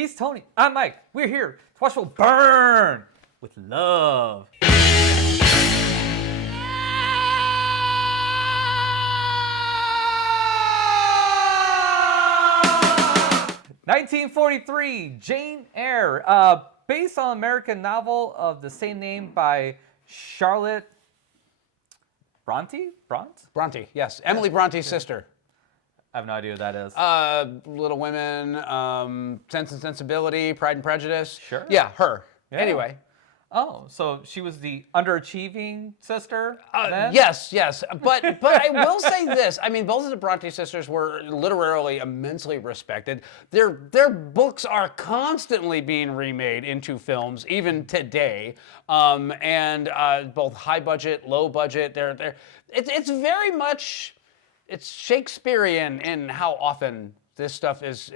He's Tony. I'm Mike. We're here to watch people burn with love. 1943, Jane Eyre, based on an American novel of the same name by Charlotte Bronte? Bronte, yes. Emily Bronte's sister. I have no idea what that is. Little Women, Sense and Sensibility, Pride and Prejudice. Sure. Yeah, her. Yeah. Anyway. Oh, so she was the underachieving sister? Then? Yes. But I will say this. I mean, both of the Bronte sisters were literally immensely respected. Their books are constantly being remade into films, even today. And both high budget, low budget. It's very much, it's Shakespearean in how often this stuff is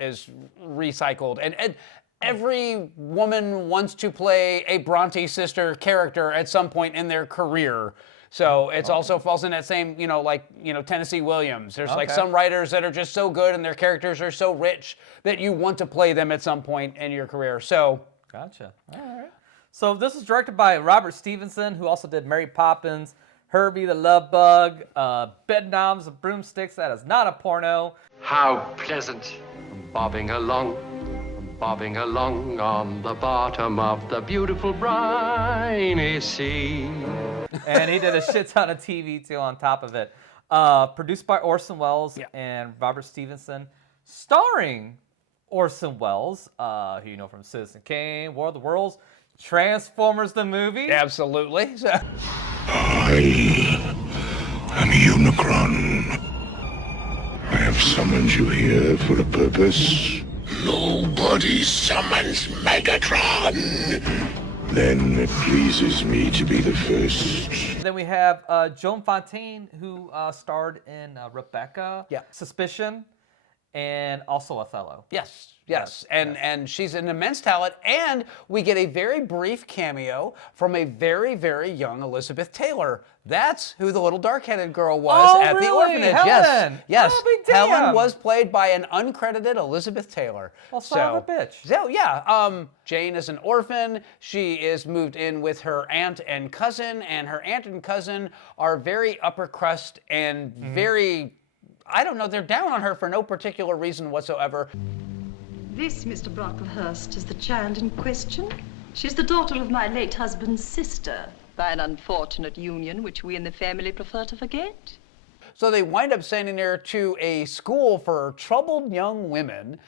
recycled. And every woman wants to play a Bronte sister character at some point in their career. So it's also falls in that same, Tennessee Williams. There's like some writers that are just so good and their characters are so rich that you want to play them at some point in your career. So. Gotcha. All right. So this was directed by Robert Stevenson, who also did Mary Poppins, Herbie the Love Bug, Bed Knobs and Broomsticks. That is not a porno. How pleasant, bobbing along on the bottom of the beautiful briny sea. And he did a shit ton of TV too on top of it. Produced by Orson Welles and Robert Stevenson, starring Orson Welles, who you know from Citizen Kane, War of the Worlds, Transformers the movie. Absolutely. I am Unicron. I have summoned you here for a purpose. Nobody summons Megatron. Then it pleases me to be the first. Then we have Joan Fontaine, who starred in Rebecca, Suspicion, and also Othello. Yes. And she's an immense talent. And we get a very brief cameo from a very, very young Elizabeth Taylor. That's who the little dark-headed girl was at the orphanage. Helen. Yes. Oh, Helen was played by an uncredited Elizabeth Taylor. Well, son of a bitch. So yeah, Jane is an orphan. She is moved in with her aunt and cousin, and her aunt and cousin are very upper crust and very, I don't know, they're down on her for no particular reason whatsoever. This, Mr. Brocklehurst, is the child in question. She's the daughter of my late husband's sister, by an unfortunate union which we in the family prefer to forget. So they wind up sending her to a school for troubled young women,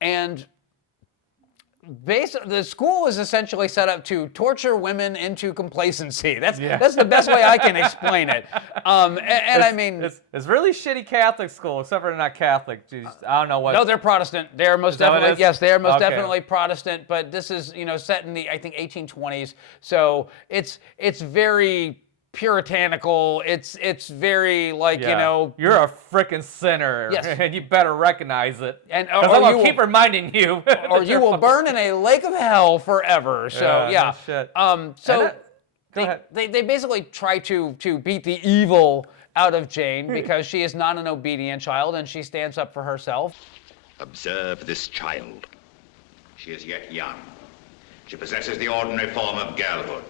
and the school is essentially set up to torture women into complacency. That's the best way I can explain it. I mean, it's really shitty Catholic school, except for they're not Catholic. Jeez, I don't know what. No, they're Protestant. They're most definitely they are most definitely Protestant. But this is set in the 1820s, so it's very puritanical. It's very you're a frickin' sinner, and you better recognize it. And I'm gonna keep reminding you, or you will burn in a lake of hell forever. So no shit. So go ahead. They basically try to beat the evil out of Jane because she is not an obedient child and she stands up for herself. Observe this child. She is yet young. She possesses the ordinary form of girlhood.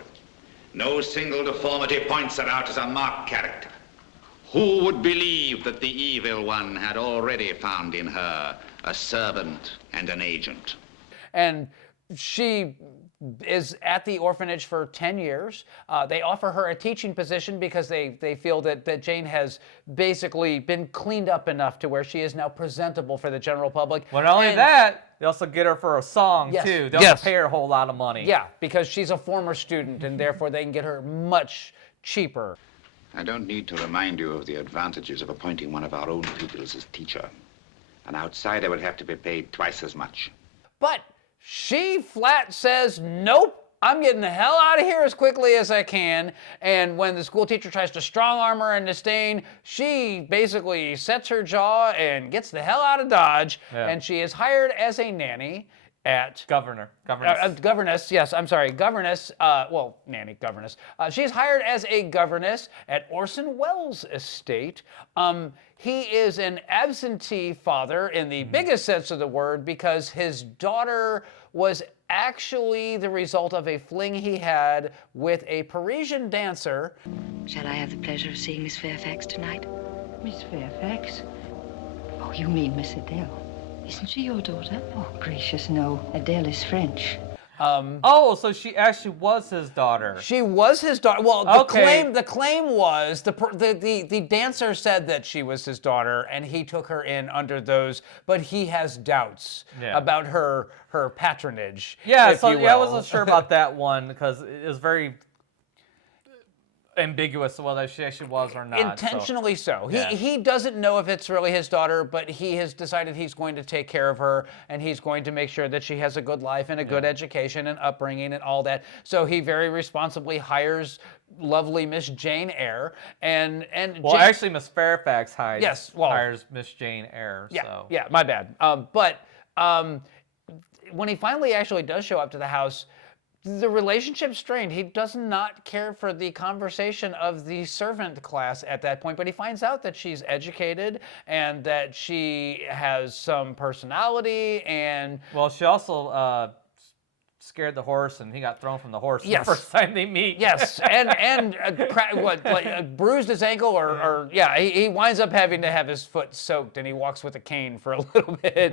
No single deformity points her out as a marked character. Who would believe that the evil one had already found in her a servant and an agent? And she is at the orphanage for 10 years. They offer her a teaching position because they feel that Jane has basically been cleaned up enough to where she is now presentable for the general public. Well, not only that, they also get her for a song, too. They also pay her a whole lot of money. Yeah, because she's a former student, and therefore they can get her much cheaper. I don't need to remind you of the advantages of appointing one of our own pupils as teacher. An outsider would have to be paid twice as much. But she flat says, nope, I'm getting the hell out of here as quickly as I can. And when the school teacher tries to strong-arm her and disdain, she basically sets her jaw and gets the hell out of Dodge. Yeah. And she is hired as a nanny at Governess. governess, yes, I'm sorry, governess, nanny, governess. She's hired as a governess at Orson Welles' estate. He is an absentee father in the biggest sense of the word because his daughter was actually the result of a fling he had with a Parisian dancer. Shall I have the pleasure of seeing Miss Fairfax tonight? Miss Fairfax? Oh, you mean Miss Adele. Isn't she your daughter? Oh, gracious, no. Adele is French. Oh, so she actually was his daughter. She was his daughter. Well, the claim was the dancer said that she was his daughter, and he took her in under those. But he has doubts about her patronage. Yeah, so I wasn't sure about that one because it was very ambiguous whether she actually was or not. Intentionally so. Yeah. He doesn't know if it's really his daughter, but he has decided he's going to take care of her, and he's going to make sure that she has a good life and a good education and upbringing and all that. So he very responsibly hires lovely Miss Jane Eyre and actually Miss Fairfax hires Miss Jane Eyre. Yeah, so. yeah, my bad. But when he finally actually does show up to the house, the relationship's strained. He does not care for the conversation of the servant class at that point, but he finds out that she's educated and that she has some personality and... Well, she also scared the horse, and he got thrown from the horse the first time they meet. Yes, and bruised his ankle, he winds up having to have his foot soaked, and he walks with a cane for a little bit.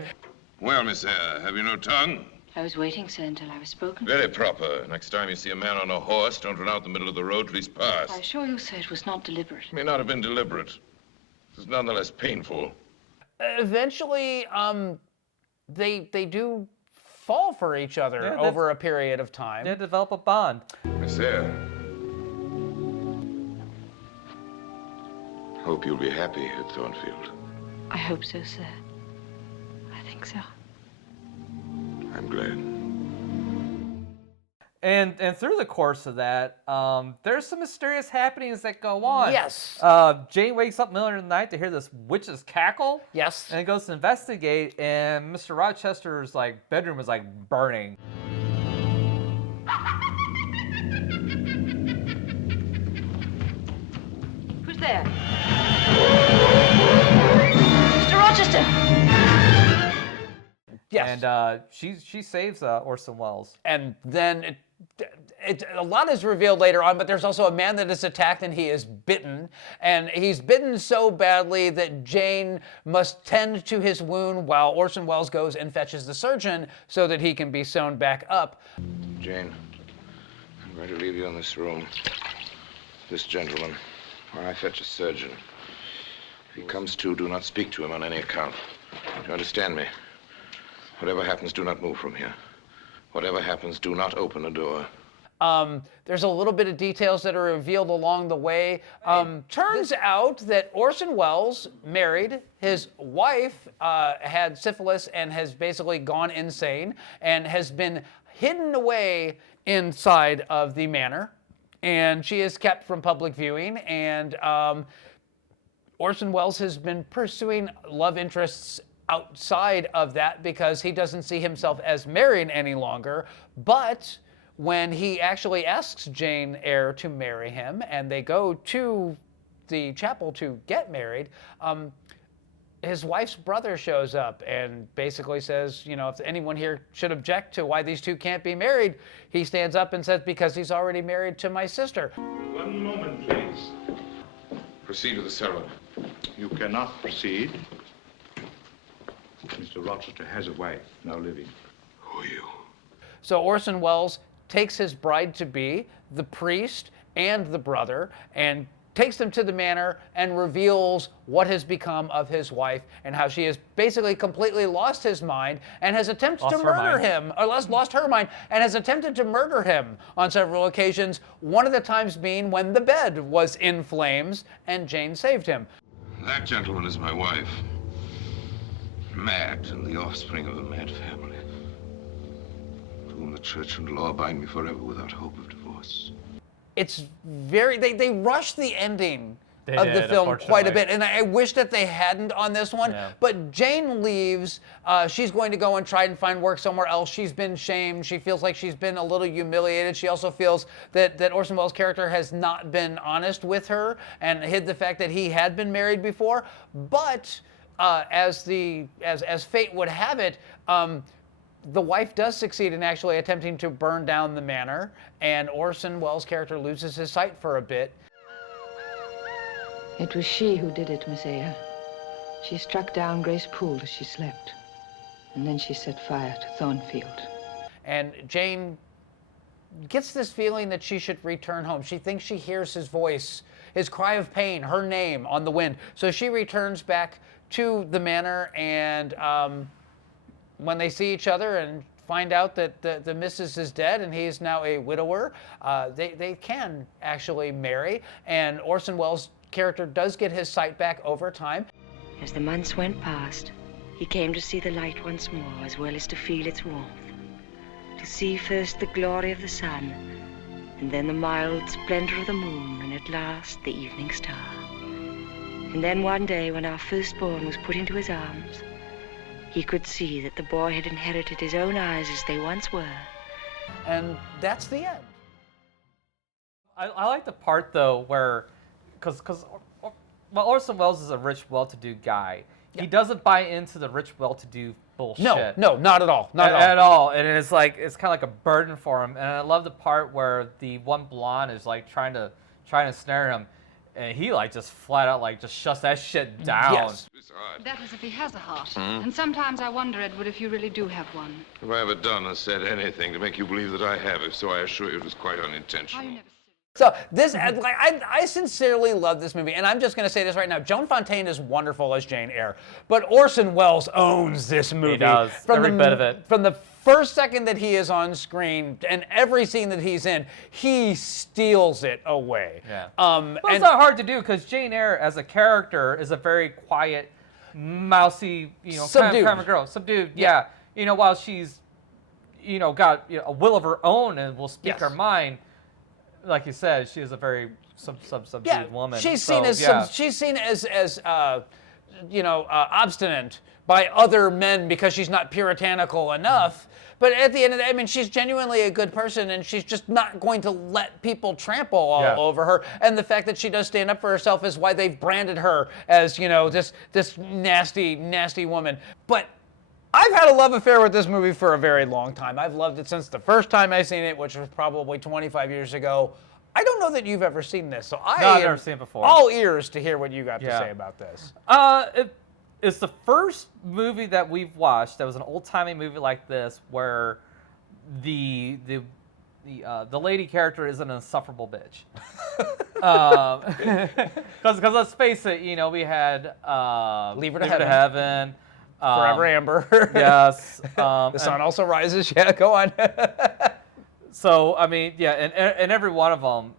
Well, Miss Eyre, have you no tongue? I was waiting, sir, until I was spoken. Very proper. Next time you see a man on a horse, don't run out in the middle of the road till he's passed. I assure you, sir, it was not deliberate. It may not have been deliberate. It's nonetheless painful. Eventually, they do fall for each other over a period of time. They develop a bond. Miss Eyre, hope you'll be happy at Thornfield. I hope so, sir. I think so. I'm glad. And through the course of that, there's some mysterious happenings that go on. Yes. Jane wakes up in the middle of the night to hear this witch's cackle. Yes. And goes to investigate, and Mr. Rochester's bedroom is burning. Who's there? Mr. Rochester! Yes. And she saves Orson Welles. And then a lot is revealed later on, but there's also a man that is attacked and he is bitten. And he's bitten so badly that Jane must tend to his wound while Orson Welles goes and fetches the surgeon so that he can be sewn back up. Jane, I'm going to leave you in this room. This gentleman, while I fetch a surgeon. If he comes to, do not speak to him on any account. Do you understand me? Whatever happens, do not move from here. Whatever happens, do not open a door. There's a little bit of details that are revealed along the way. Turns out that Orson Welles married. His wife had syphilis and has basically gone insane and has been hidden away inside of the manor. And she is kept from public viewing. And Orson Welles has been pursuing love interests outside of that because he doesn't see himself as married any longer. But when he actually asks Jane Eyre to marry him and they go to the chapel to get married, his wife's brother shows up and basically says, if anyone here should object to why these two can't be married, he stands up and says, because he's already married to my sister. One moment, please. Proceed with the ceremony. You cannot proceed. Mr. Rochester has a wife now living. Who are you? So Orson Welles takes his bride-to-be, the priest, and the brother, and takes them to the manor and reveals what has become of his wife and how she has basically completely lost his mind and has attempted to murder him, or lost her mind, and has attempted to murder him on several occasions, one of the times being when the bed was in flames and Jane saved him. That gentleman is my wife. Mad and the offspring of a mad family. To whom the church and law bind me forever without hope of divorce. It's very, they rush the ending of the did, film quite a unfortunately. bit, and I wish that they hadn't on this one. Yeah. But Jane leaves. She's going to go and try and find work somewhere else. She's been shamed. She feels like she's been a little humiliated. She also feels that Orson Welles' character has not been honest with her and hid the fact that he had been married before. But as fate would have it, the wife does succeed in actually attempting to burn down the manor, and Orson Welles' character loses his sight for a bit. It was she who did it, Miss Eyre. She struck down Grace Poole as she slept. And then she set fire to Thornfield. And Jane gets this feeling that she should return home. She thinks she hears his voice, his cry of pain, her name on the wind. So she returns back to the manor, and when they see each other and find out that the missus is dead and he's now a widower, they can actually marry. And Orson Welles' character does get his sight back over time. As the months went past, he came to see the light once more, as well as to feel its warmth. To see first the glory of the sun, and then the mild splendor of the moon, and at last the evening star. And then one day, when our firstborn was put into his arms, he could see that the boy had inherited his own eyes as they once were. And that's the end. I like the part, though, where, because Orson Welles is a rich, well-to-do guy. He doesn't buy into the rich, well-to-do bullshit. No, not at all. Not at all. And it's like, it's kind of like a burden for him. And I love the part where the one blonde is like trying to snare him, and he like just flat out like just shuts that shit down. Yes. That is if he has a heart. And sometimes I wonder, Edward, if you really do have one. Have I ever done or said anything to make you believe that I have? If so, I assure you it was quite unintentional. So this, like, I sincerely love this movie, and I'm just going to say this right now. Joan Fontaine is wonderful as Jane Eyre, but Orson Welles owns this movie. He does, every bit of it. From the first second that he is on screen and every scene that he's in, he steals it away. Yeah. Well, it's not hard to do because Jane Eyre, as a character, is a very quiet, mousy, subdued. kind of girl. Subdued, yeah. While she's, got a will of her own and will speak her mind. Like you said, she is a very subdued woman. She's seen as obstinate by other men because she's not puritanical enough. But at the end of the day, I mean, she's genuinely a good person, and she's just not going to let people trample all over her. And the fact that she does stand up for herself is why they've branded her as, this nasty, nasty woman. But I've had a love affair with this movie for a very long time. I've loved it since the first time I seen it, which was probably 25 years ago. I don't know that you've ever seen this, so I've never seen it before. All ears to hear what you got to say about this. It's the first movie that we've watched that was an old-timey movie like this, where the lady character is an insufferable bitch. Because let's face it, we had Leave Her to Heaven. Forever Amber. Yes. The sun also rises. Yeah, go on. So I mean, yeah, and every one of them,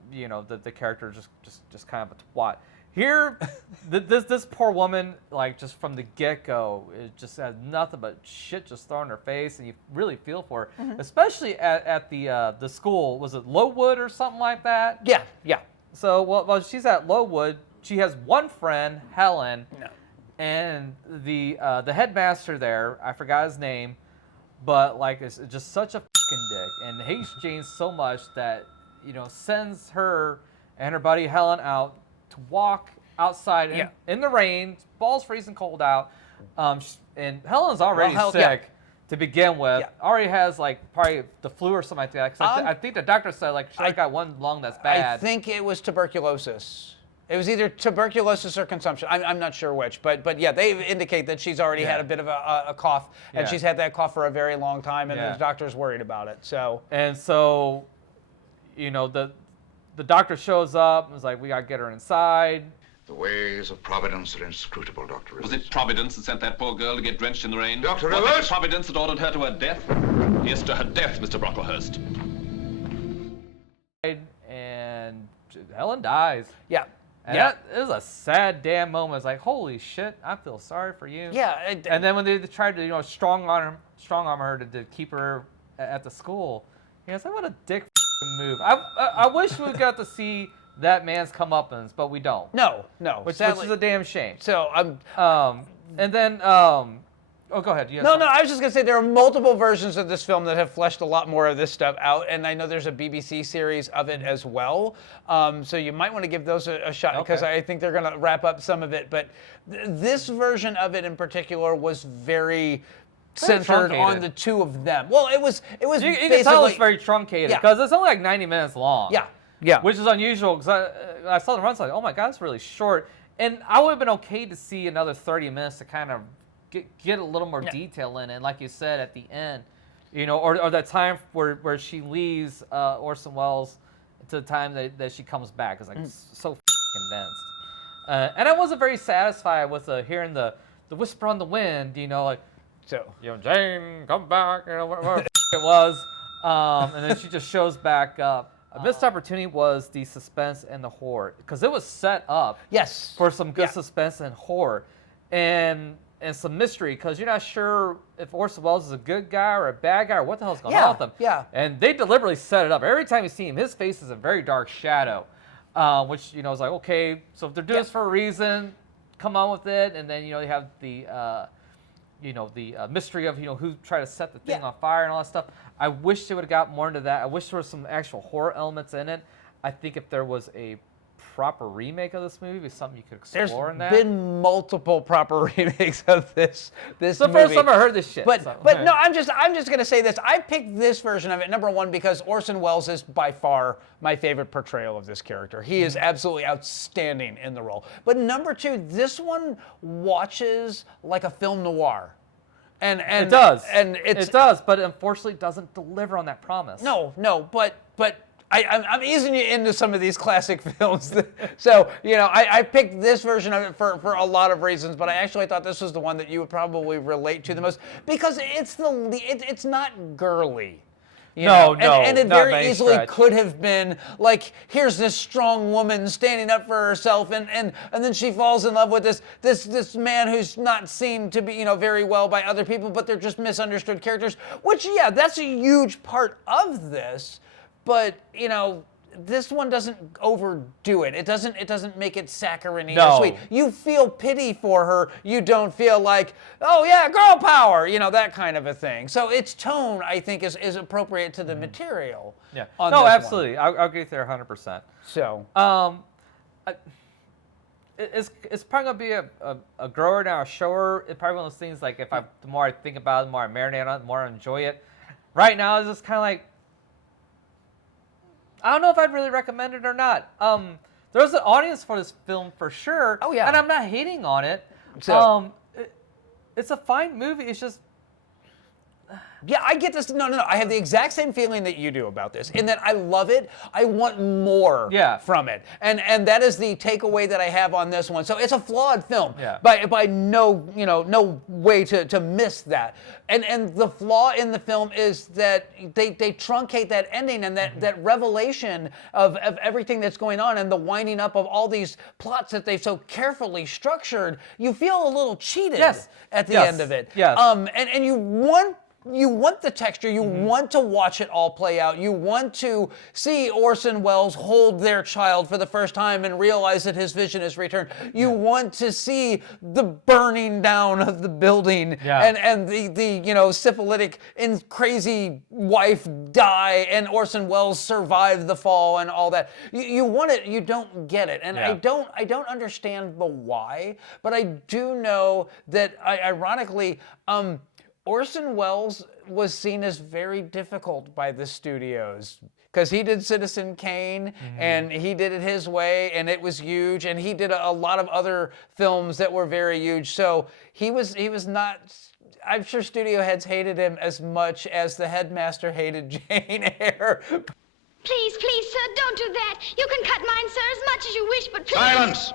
the character just kind of a twat. Here, this poor woman, like just from the get-go, it just has nothing but shit just thrown in her face, and you really feel for her, especially at the school. Was it Lowood or something like that? Yeah. So while she's at Lowood, she has one friend, Helen. No. And the headmaster there, I forgot his name, but like is just such a fucking dick and hates Jane so much that sends her and her buddy Helen out to walk outside in the rain, balls freezing cold out, and Helen's already sick to begin with. Already has like probably the flu or something like that. 'Cause I think the doctor said like she got one lung that's bad. I think it was tuberculosis. It was either tuberculosis or consumption. I'm not sure which, but yeah, they indicate that she's already had a bit of a cough, and she's had that cough for a very long time, and the doctor's worried about it. So the doctor shows up and is like, we gotta get her inside. The ways of Providence are inscrutable, Dr. Was it Providence that sent that poor girl to get drenched in the rain? Dr. Was Rivers? it Providence that ordered her to her death? Yes, to her death, Mr. Brocklehurst. And Helen dies. Yeah. And that is a sad damn moment. It's like, holy shit, I feel sorry for you. Yeah. And then when they tried to, strong arm her to keep her at the school, it's like, what a dick move. I wish we got to see that man's comeuppance, but we don't. No, Which sadly. is a damn shame. So and then oh, go ahead. No, I was just gonna say there are multiple versions of this film that have fleshed a lot more of this stuff out, and I know there's a BBC series of it as well. So you might want to give those a shot because I think they're gonna wrap up some of it. But this version of it in particular was very centered on the two of them. Well, it was. You can tell it's very truncated because it's only like 90 minutes long. Yeah. Which is unusual because I saw the runs like, oh my god, it's really short. And I would have been okay to see another 30 minutes to kind of get a little more detail in it. And like you said at the end, or that time where she leaves Orson Welles to the time that she comes back is like so condensed. And I wasn't very satisfied with hearing the whisper on the wind, like, Jane, come back, whatever it was. And then she just shows back up. A missed opportunity was the suspense and the horror because it was set up for some good suspense and horror and some mystery because you're not sure if Orson Welles is a good guy or a bad guy or what the hell's going on with him. Yeah. And they deliberately set it up. Every time you see him, his face is a very dark shadow, which is like, okay, so if they're doing this for a reason, come on with it. And then you have the mystery of who tried to set the thing on fire and all that stuff. I wish they would have got more into that. I wish there was some actual horror elements in it. I think if there was a proper remake of this movie, it'd be something you could explore in that. There's been multiple proper remakes of this it's the first time I heard this shit. But no, I'm just gonna say this. I picked this version of it, number one, because Orson Welles is by far my favorite portrayal of this character. He is absolutely outstanding in the role. But number two, this one watches like a film noir. And it does. And it does, but unfortunately doesn't deliver on that promise. No, but I'm easing you into some of these classic films. So, I picked this version of it for a lot of reasons, but I actually thought this was the one that you would probably relate to the most because it's not girly. And it very easily could have been like, here's this strong woman standing up for herself, and then she falls in love with this man who's not seen to be very well by other people, but they're just misunderstood characters. Which that's a huge part of this, but this one doesn't overdo it. It doesn't make it saccharine or sweet. You feel pity for her. You don't feel like, oh yeah, girl power, that kind of a thing. So its tone, I think, is appropriate to the material. Yeah. No, absolutely. I agree with you 100%. So. It's probably gonna be a grower now, a shower. It's probably one of those things like the more I think about it, the more I marinate on it, the more I enjoy it. Right now, it's just kind of like, I don't know if I'd really recommend it or not. There's an audience for this film for sure. Oh yeah. And I'm not hating on it. It's a fine movie. It's just. Yeah, I get this. No. I have the exact same feeling that you do about this, in that I love it. I want more from it, and that is the takeaway that I have on this one. So it's a flawed film, by no way to miss that. And the flaw in the film is that they truncate that ending and that revelation of everything that's going on and the winding up of all these plots that they've so carefully structured. You feel a little cheated at the end of it. Yes. And you want the texture, you want to watch it all play out, you want to see Orson Welles hold their child for the first time and realize that his vision has returned. You want to see the burning down of the building and the syphilitic and crazy wife die and Orson Welles survive the fall and all that. You want it, you don't get it. And I don't understand the why, but I do know that ironically, Orson Welles was seen as very difficult by the studios because he did Citizen Kane and he did it his way and it was huge, and he did a lot of other films that were very huge. So he was not. I'm sure studio heads hated him as much as the headmaster hated Jane Eyre. Please, sir, don't do that. You can cut mine, sir, as much as you wish, but please. Silence!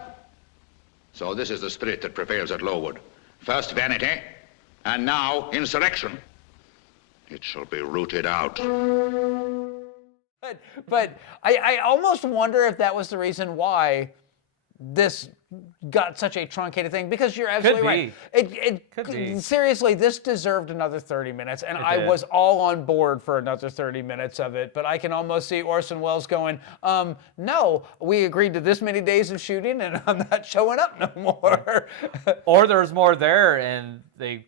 So this is the spirit that prevails at Lowood. First vanity, and now insurrection. It shall be rooted out. But I almost wonder if that was the reason why this got such a truncated thing, because you're absolutely right. Could be. Seriously, this deserved another 30 minutes, and I did. was all on board for another 30 minutes of it, but I can almost see Orson Welles going, no, we agreed to this many days of shooting, and I'm not showing up no more. Or there's more there, and they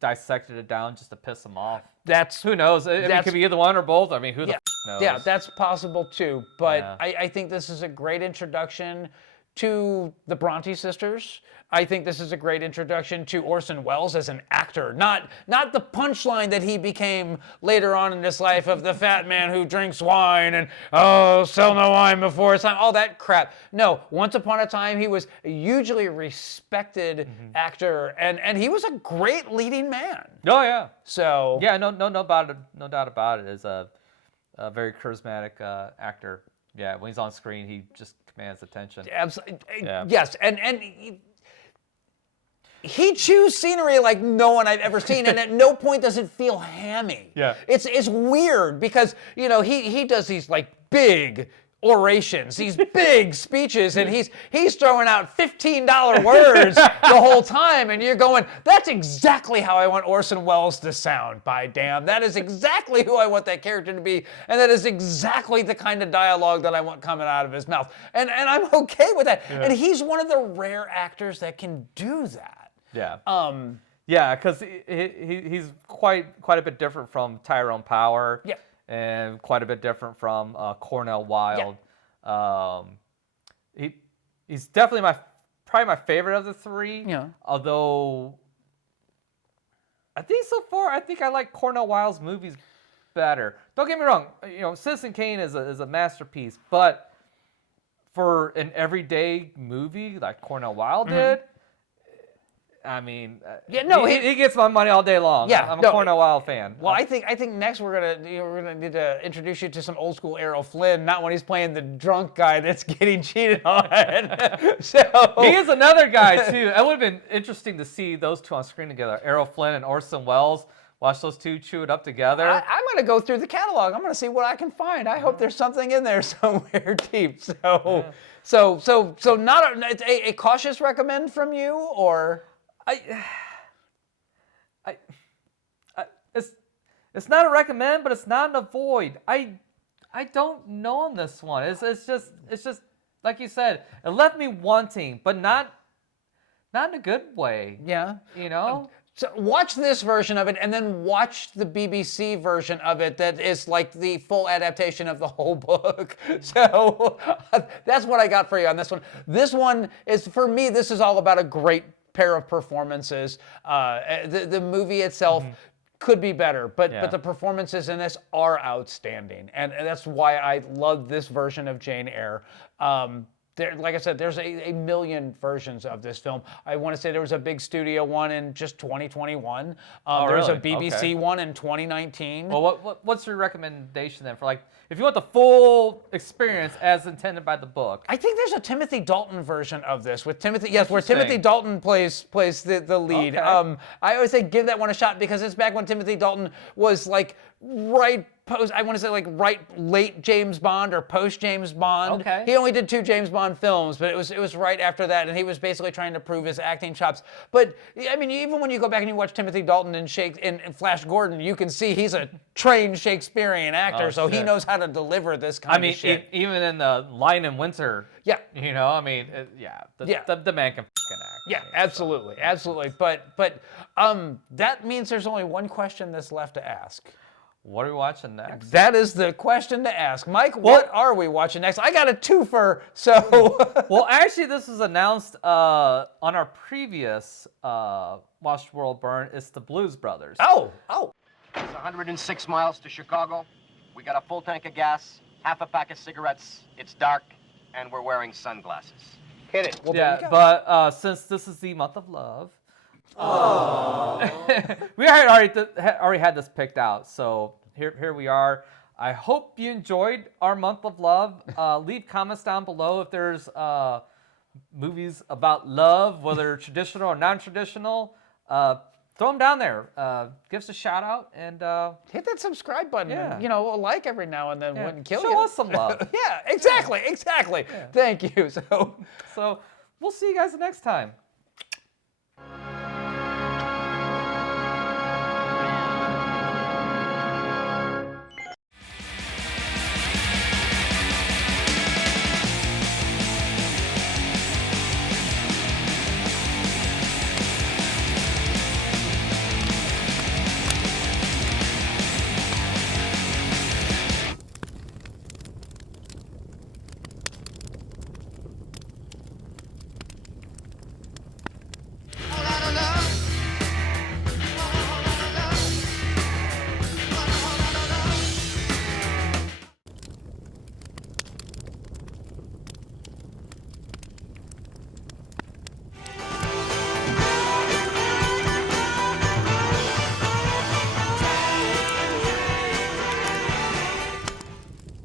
dissected it down just to piss him off. Who knows? It could be either one or both. I mean, who the knows? Yeah, that's possible too. But Yeah. I think this is a great introduction to the Bronte sisters. I think this is a great introduction to Orson Welles as an actor. Not the punchline that he became later on in his life of the fat man who drinks wine and, sell no wine before it's time, all that crap. No, once upon a time, he was a hugely respected actor, and he was a great leading man. Oh, yeah. So... Yeah, no doubt about it. Is a very charismatic actor. Yeah, when he's on screen, he just commands attention. Absolutely. Yeah. Yes, and he chews scenery like no one I've ever seen, and at no point does it feel hammy. Yeah. It's weird because, he does these like big orations, these big speeches, and he's throwing out $15 words the whole time, and you're going, that's exactly how I want Orson Welles to sound, by damn. That is exactly who I want that character to be, and that is exactly the kind of dialogue that I want coming out of his mouth. And I'm okay with that. Yeah. And he's one of the rare actors that can do that. Yeah. Yeah, because he's quite a bit different from Tyrone Power. Yeah. And quite a bit different from Cornell Wilde. Yeah. He's definitely probably my favorite of the three. Yeah. Although I think so far I like Cornell Wilde's movies better. Don't get me wrong. Citizen Kane is a masterpiece, but for an everyday movie like Cornell Wilde did. I mean, he gets my money all day long. Yeah, I'm a Cornell Wilde fan. Well, I think next we're gonna need to introduce you to some old school Errol Flynn, not when he's playing the drunk guy that's getting cheated on. So he is another guy too. It would have been interesting to see those two on screen together, Errol Flynn and Orson Welles. Watch those two chew it up together. I'm gonna go through the catalog. I'm gonna see what I can find. I hope there's something in there somewhere deep. So not it's a cautious recommend from you, or. It's not a recommend, but it's not an avoid. I don't know on this one. It's just like you said. It left me wanting, but not in a good way. Yeah. So watch this version of it, and then watch the BBC version of it that is like the full adaptation of the whole book. So that's what I got for you on this one. This one is, for me, this is all about a great pair of performances. The movie itself could be better, but the performances in this are outstanding, and that's why I love this version of Jane Eyre. Like I said, there's a million versions of this film. I want to say there was a big studio one in just 2021. There was a BBC one in 2019. Well, what's your recommendation then for if you want the full experience as intended by the book? I think there's a Timothy Dalton version of this with Timothy. Yes, where Timothy Dalton plays the lead. Okay. I always say give that one a shot because it's back when Timothy Dalton was right late James Bond or post James Bond. Okay. He only did 2 James Bond films, but it was right after that, and he was basically trying to prove his acting chops. But I mean, even when you go back and you watch Timothy Dalton in Flash Gordon, you can see he's a trained Shakespearean actor, so he knows how to deliver this kind of shit. Even in the Lion in Winter. Yeah. The man can fucking act. Yeah, absolutely. But that means there's only one question that's left to ask. What are we watching next? That is the question to ask. Mike, what are we watching next? I got a twofer, so... Well, actually, this was announced on our previous Watch the World Burn. It's the Blues Brothers. Oh. It's 106 miles to Chicago. We got a full tank of gas, half a pack of cigarettes. It's dark, and we're wearing sunglasses. Hit it. Well, yeah, but since this is the month of love... we already had this picked out, so here we are. I hope you enjoyed our month of love. Leave comments down below if there's movies about love, whether traditional or non-traditional. throw them down there. Give us a shout out and hit that subscribe button. Yeah. And, a like every now and then wouldn't kill you. Show us some love. Yeah, exactly. Yeah. Thank you. So we'll see you guys the next time.